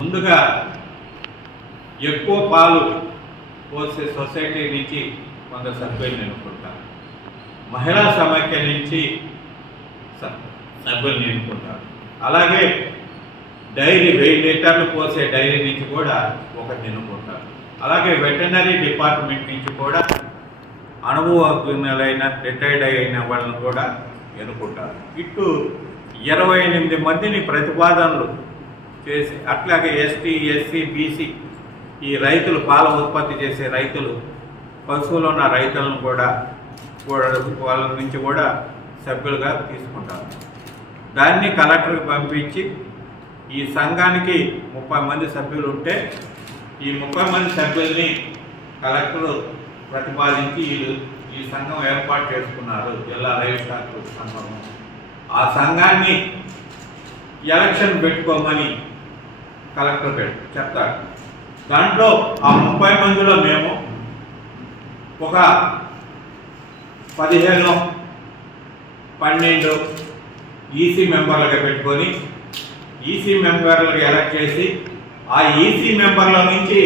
ముందుగా ఎక్కువ పాలు పోసే సొసైటీ నుంచి కొంత సభ్యులను ఎన్నుకుంటారు, మహిళా సమాఖ్య నుంచి సభ్యులను ఎన్నుకుంటారు, అలాగే డైరీ 1000 లీటర్లు పోసే డైరీ నుంచి కూడా ఒకరిని ఎన్నుకుంటారు, అలాగే వెటర్నరీ డిపార్ట్మెంట్ నుంచి కూడా అనుభవజ్ఞులైన రిటైర్డ్ అయిన వాళ్ళని కూడా ఎన్నుకుంటారు. ఇటు 28 మందిని ప్రతిపాదనలు చేసి, అట్లాగే ఎస్టీ, ఎస్సీ, బీసీ ఈ రైతులు, పాల ఉత్పత్తి చేసే రైతులు, పశువులు ఉన్న రైతులను కూడా వాళ్ళ నుంచి కూడా సభ్యులుగా తీసుకుంటారు. దాన్ని కలెక్టర్కి పంపించి ఈ సంఘానికి 30 మంది సభ్యులు ఉంటే ఈ 30 మంది సభ్యుల్ని కలెక్టర్ ప్రతిపాదించి ఈ సంఘం ఏర్పాటు చేసుకున్నారు, జిల్లా రైతు శాఖ సంఘము. ఆ సంఘాన్ని ఎలక్షన్ పెట్టుకోమని కలెక్టర్ చెప్తాడు. దాంట్లో ఆ 30 మందిలో మేము ఒక 15, 12 ఈసీ మెంబర్లుగా పెట్టుకొని ఈసీ మెంబర్లుగా ఎలక్ట్ చేసి ఆ ఈసీ మెంబర్ల నుంచి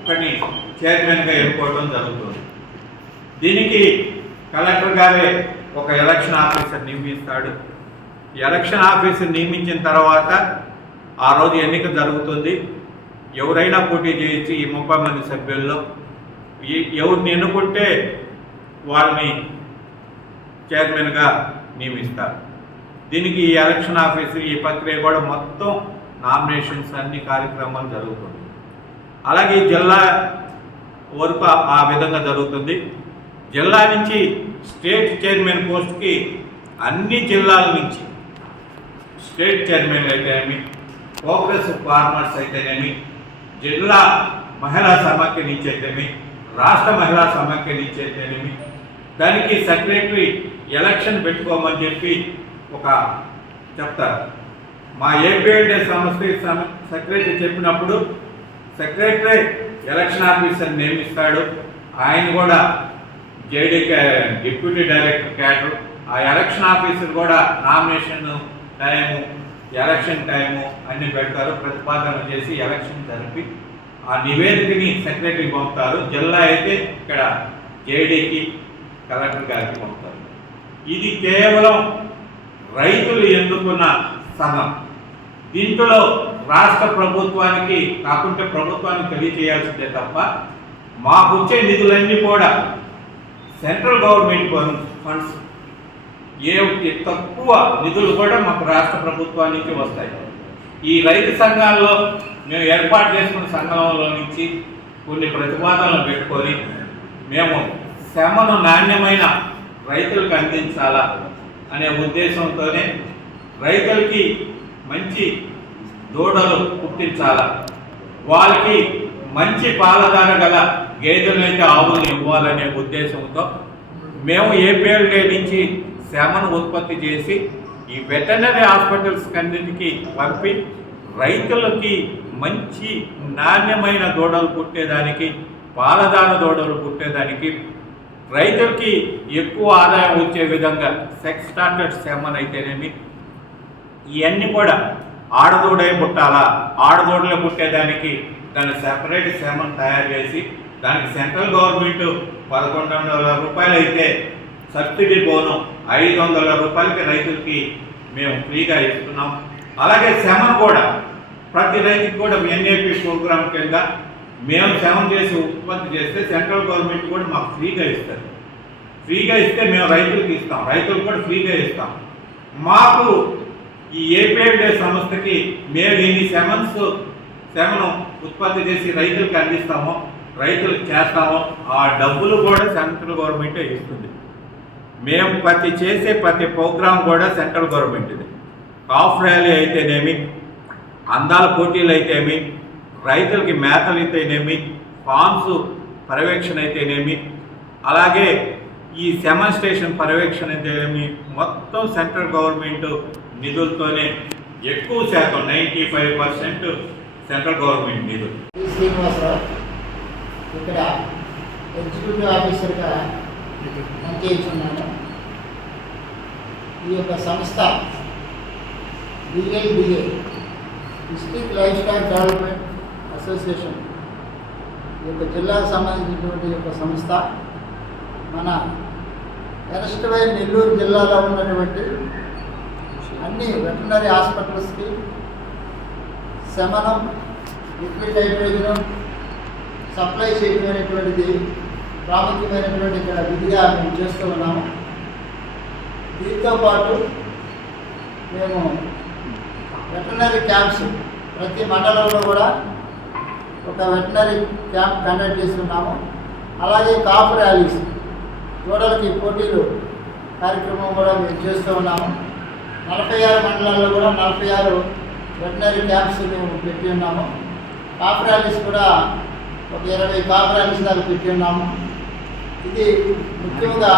ఒకటి చైర్మన్గా ఎన్నుకోవడం జరుగుతుంది. దీనికి కలెక్టర్ గారే ఒక ఎలక్షన్ ఆఫీసర్ నియమిస్తాడు. ఎలక్షన్ ఆఫీసర్ నియమించిన తర్వాత ఆ రోజు ఎన్నిక జరుగుతుంది. ఎవరైనా పోటీ చేయొచ్చు. ఈ 30 మంది సభ్యుల్లో ఎవరిని ఎన్నుకుంటే వాళ్ళని చైర్మన్గా నియమిస్తారు. దీనికి ఈ ఎలక్షన్ ఆఫీసర్ ఈ ప్రక్రియ కూడా మొత్తం నామినేషన్స్ అన్ని కార్యక్రమాలు జరుగుతుంది. అలాగే జిల్లా వరకు ఆ విధంగా జరుగుతుంది. జిల్లా నుంచి స్టేట్ చైర్మన్ పోస్ట్కి అన్ని జిల్లాల నుంచి స్టేట్ చైర్మన్ అయితేనేమి, ప్రోగ్రెస్ ఫార్మర్స్ అయితేనేమి, జిల్లా మహిళా సమాఖ్య నుంచి అయితేనేమి, రాష్ట్ర మహిళా సమాఖ్య నుంచి అయితేనేమి, దానికి సెక్రటరీ ఎలక్షన్ పెట్టుకోమని చెప్పి ఒక చెప్తారు. మా ఏపీఎల్డే సంస్థ సెక్రటరీ చెప్పినప్పుడు సెక్రటరీ ఎలక్షన్ ఆఫీసర్ నియమిస్తాడు. ఆయన కూడా జేడీకి డిప్యూటీ డైరెక్టర్ క్యాడర్. ఆ ఎలక్షన్ ఆఫీసర్ కూడా నామినేషన్ టైము, ఎలక్షన్ టైము అన్నీ పెడతారు. ప్రతిపాదన చేసి ఎలక్షన్ జరిపి ఆ నివేదికని సెక్రటరీ పంపుతారు. జిల్లా అయితే ఇక్కడ జేడీకి, కలెక్టర్ గారికి పంపుతారు. ఇది కేవలం రైతులు ఎన్నుకున్న సంఘం. దీంట్లో రాష్ట్ర ప్రభుత్వానికి కాకుంటే ప్రభుత్వానికి తెలియజేయాల్సిందే తప్ప మాకు వచ్చే నిధులన్నీ కూడా సెంట్రల్ గవర్నమెంట్ ఫండ్స్, తక్కువ నిధులు కూడా మాకు రాష్ట్ర ప్రభుత్వానికి వస్తాయి. ఈ రైతు సంఘాల్లో మేము ఏర్పాటు చేసుకున్న సంఘంలో నుంచి కొన్ని ప్రతిపాదనలు పెట్టుకొని మేము శ్రమను నాణ్యమైన రైతులకు అందించాలా అనే ఉద్దేశంతోనే రైతులకి మంచి దూడలు పుట్టించాలా, వాళ్ళకి మంచి పాలధార గల గేదెలైతే ఆవులను ఇవ్వాలనే ఉద్దేశంతో మేము ఏపీఎల్డే నుంచి శ్రమను ఉత్పత్తి చేసి ఈ వెటర్నరీ హాస్పిటల్స్ అన్నింటికి పంపి రైతులకి మంచి నాణ్యమైన దూడలు పుట్టేదానికి, పాలధార దూడలు పుట్టేదానికి, రైతులకి ఎక్కువ ఆదాయం వచ్చే విధంగా సెక్స్ స్టాండర్డ్ శ్రమను అయితేనేమి, ఇవన్నీ కూడా ఆడదూడే పుట్టాలా, ఆడదూడలే పుట్టేదానికి దాన్ని సెపరేట్ శ్రమను తయారు చేసి దానికి సెంట్రల్ గవర్నమెంట్ 1100 రూపాయలు అయితే సబ్సిడీ బోనం 500 రూపాయలకి రైతులకి మేము ఫ్రీగా ఇస్తున్నాం. అలాగే శ్రమను కూడా ప్రతి రైతుకి కూడా ఎన్ఏపి ప్రోగ్రాం కింద మేము శ్రమ చేసి ఉత్పత్తి చేస్తే సెంట్రల్ గవర్నమెంట్ కూడా మాకు ఫ్రీగా ఇస్తారు. ఫ్రీగా ఇస్తే మేము రైతులకు ఇస్తాం, రైతులకు కూడా ఫ్రీగా ఇస్తాం. మాకు ఈ ఏపీఎల్డే సంస్థకి మేము ఎన్ని శ్రమను ఉత్పత్తి చేసి రైతులకు అందిస్తామో, రైతులకు చేస్తామో ఆ డబ్బులు కూడా సెంట్రల్ గవర్నమెంటే ఇస్తుంది. మేము చేసే ప్రతి ప్రోగ్రాం కూడా సెంట్రల్ గవర్నమెంట్ది. కాఫ్ ర్యాలీ అయితేనేమి, అందాల పోటీలు అయితేనేమి, రైతులకి మేతలు అయితేనేమి, ఫార్మ్స్ పర్యవేక్షణ అయితేనేమి, అలాగే ఈ సెమన్ స్టేషన్ పర్యవేక్షణ అయితేనేమి, మొత్తం సెంట్రల్ గవర్నమెంట్ నిధులతోనే ఎక్కువ శాతం 95% సెంట్రల్ గవర్నమెంట్ నిధులు. శ్రీనివాసరావు ఇక్కడ ఎగ్జిక్యూటివ్ ఆఫీసర్గా పనిచేస్తున్నాను. ఈ యొక్క సంస్థ BLDA district life style development association ఈ యొక్క జిల్లాకు సంబంధించినటువంటి యొక్క సంస్థ మన ఎనస్టవైల్ నెల్లూరు జిల్లాలో ఉన్నటువంటి అన్ని వెటర్నరీ హాస్పిటల్స్కి శమనం, లిక్విడ్ హైడ్రోజన్ సప్లై చేయడం అనేటువంటిది ప్రాముఖ్యమైనటువంటి ఇక్కడ విధిగా మేము చేస్తూ ఉన్నాము. దీంతో పాటు మేము వెటర్నరీ క్యాంప్స్ ప్రతి మండలంలో కూడా ఒక వెటర్నరీ క్యాంప్ కండక్ట్ చేస్తున్నాము. అలాగే కాఫ్ ర్యాలీస్, దూడలకి పోటీలు కార్యక్రమం కూడా మేము చేస్తూ ఉన్నాము. 46 మండలాల్లో కూడా 46 వెటర్నరీ క్యాంప్స్ మేము పెట్టి ఉన్నాము. కాఫ్ ర్యాలీస్ కూడా ఒక 20 కాఫ్ ర్యాలీస్ దాకా పెట్టి ఉన్నాము. ఇది ముఖ్యంగా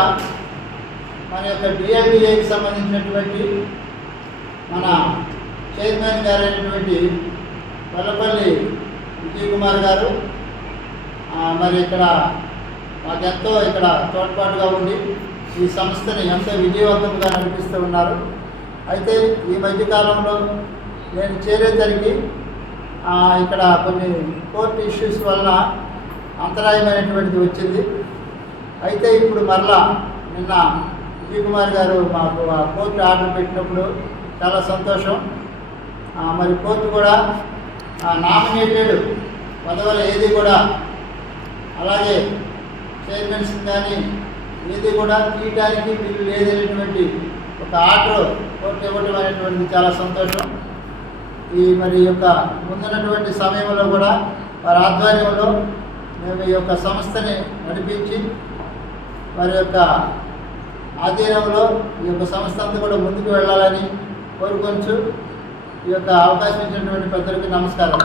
మన యొక్క డిఎల్డిఏకి సంబంధించినటువంటి మన చైర్మన్ గారైనటువంటి వల్లపల్లి విజయ్ కుమార్ గారు మరి ఇక్కడ మాకెంతో ఇక్కడ తోడ్పాటుగా ఉండి ఈ సంస్థని ఎంతో విజయవంతంగా నడిపిస్తూ ఉన్నారు. అయితే ఈ మధ్యకాలంలో నేను చేరేసరికి ఇక్కడ కొన్ని కోర్టు ఇష్యూస్ వలన అంతరాయమైనటువంటిది వచ్చింది. అయితే ఇప్పుడు మరలా నిన్న విజయ్ కుమార్ గారు మాకు ఆ కోర్టు ఆర్డర్ పెట్టినప్పుడు చాలా సంతోషం. మరి కోర్టు కూడా నామినేటెడ్ పదవులు ఏది కూడా అలాగే చైర్మన్స్ కానీ ఏది కూడా తీయటానికి వీళ్ళు లేదనేటువంటి ఒక ఆర్డర్ కోర్టు ఇవ్వడం అనేటువంటిది చాలా సంతోషం. ఈ మరి యొక్క ముందున్నటువంటి సమయంలో కూడా వారి ఆధ్వర్యంలో మేము ఈ యొక్క సంస్థని నడిపించి వారి యొక్క ఆధీనంలో ఈ యొక్క సంస్థ అంతా కూడా ముందుకు వెళ్ళాలని కోరుకొంచు ఈ యొక్క అవకాశం ఇచ్చినటువంటి పెద్దలకి నమస్కారం.